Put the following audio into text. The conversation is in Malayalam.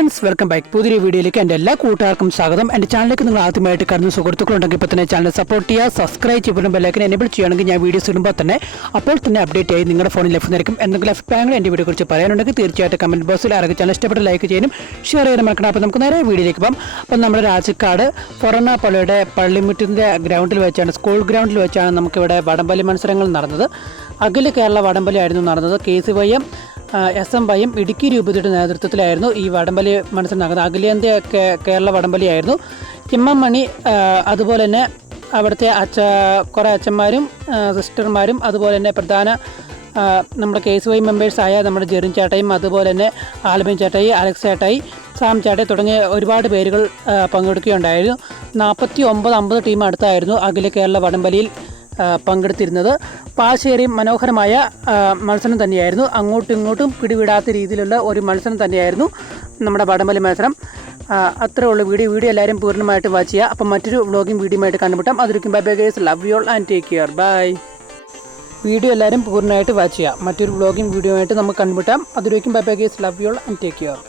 Friends welcome back. പുതിയ വീഡിയോയിലേക്ക് എൻ്റെ എല്ലാ കൂട്ടുകാർക്കും സ്വാഗതം. എൻ്റെ ചാനലിലേക്ക് നിങ്ങൾ ആദ്യമായിട്ട് കടന്ന സുഹൃത്തുക്കളുണ്ടെങ്കിൽ ഇപ്പോൾ തന്നെ ചാനൽ സപ്പോർട്ട് ചെയ്യുക, സബ്സ്ക്രൈബ് ചെയ്യുമ്പോൾ ബെല്ലൈക്കൻ എനേബിൾ ചെയ്യുകയാണെങ്കിൽ ഞാൻ വീഡിയോസ് ഇടുമ്പോൾ തന്നെ അപ്പോൾ തന്നെ അപ്ഡേറ്റ് ആയി നിങ്ങളുടെ ഫോണിൽ ലഭ്യമായിരിക്കും. എന്തെങ്കിലും അഭിപ്രായങ്ങൾ എൻ്റെ വീഡിയോ കുറിച്ച് പറയാനുണ്ടെങ്കിൽ തീർച്ചയായിട്ടും കമൻറ്റ് ബോക്സിൽ ആരൊക്കെ ചാനൽ ഇഷ്ടപ്പെട്ട് ലൈക്ക് ചെയ്യാനും ഷെയർ ചെയ്യാനും മറക്കണം. അപ്പോൾ നമുക്ക് നേരെ വീഡിയോയിലേക്ക് പോകാം. അപ്പം നമ്മുടെ രാജക്കാട് ഫൊറോന പള്ളിയുടെ പള്ളിമുറ്റിൻ്റെ ഗ്രൗണ്ടിൽ വെച്ചാണ്, സ്കൂൾ ഗ്രൗണ്ടിൽ വെച്ചാണ് നമുക്കിവിടെ വടംവലി മത്സരങ്ങൾ നടന്നത്. അഖില കേരള വടംവലി ആയിരുന്നു നടന്നത്. KCYM SMYM ഇടുക്കി രൂപതയുടെ നേതൃത്വത്തിലായിരുന്നു ഈ വടംവലി മത്സരം നടന്നത്. അഖിലേന്ത്യാ കേരള വടംവലിയായിരുന്നു. കിമ്മമണി അതുപോലെ തന്നെ അവിടുത്തെ കുറേ അച്ഛന്മാരും സിസ്റ്റർമാരും അതുപോലെ തന്നെ പ്രധാന നമ്മുടെ KCYM മെമ്പേഴ്സായ നമ്മുടെ ജെറിൻ ചേട്ടായും അതുപോലെ തന്നെ ആൽബിൻ ചേട്ടായി, അലക്സ് ചേട്ടായി, സാം ചേട്ടായി തുടങ്ങിയ ഒരുപാട് പേരുകൾ പങ്കെടുക്കുകയുണ്ടായിരുന്നു. 49-50 ടീം അടുത്തായിരുന്നു അഖില കേരള വടംവലിയിൽ പങ്കെടുത്തിരുന്നത്. പാശേറിയും മനോഹരമായ മത്സരം തന്നെയായിരുന്നു. അങ്ങോട്ടും ഇങ്ങോട്ടും പിടിവിടാത്ത രീതിയിലുള്ള ഒരു മത്സരം തന്നെയായിരുന്നു നമ്മുടെ വടംവലി മത്സരം. അത്രേ ഉള്ളൂ. വീഡിയോ എല്ലാവരും പൂർണ്ണമായിട്ട് വാച്ച് ചെയ്യുക. അപ്പം മറ്റൊരു വ്ളോഗിങ് വീഡിയോയുമായിട്ട് കണ്ടുമുട്ടാം. അതിരിക്കും bye bye guys, love you all and take care, bye. Video എല്ലാവരും പൂർണ്ണമായിട്ട് വാച്ച് ചെയ്യുക. മറ്റൊരു വ്ളോഗിങ് വീഡിയോ ആയിട്ട് നമുക്ക് കണ്ടുമുട്ടാം. അതിരിക്കും bye bye guys, love you all and take care.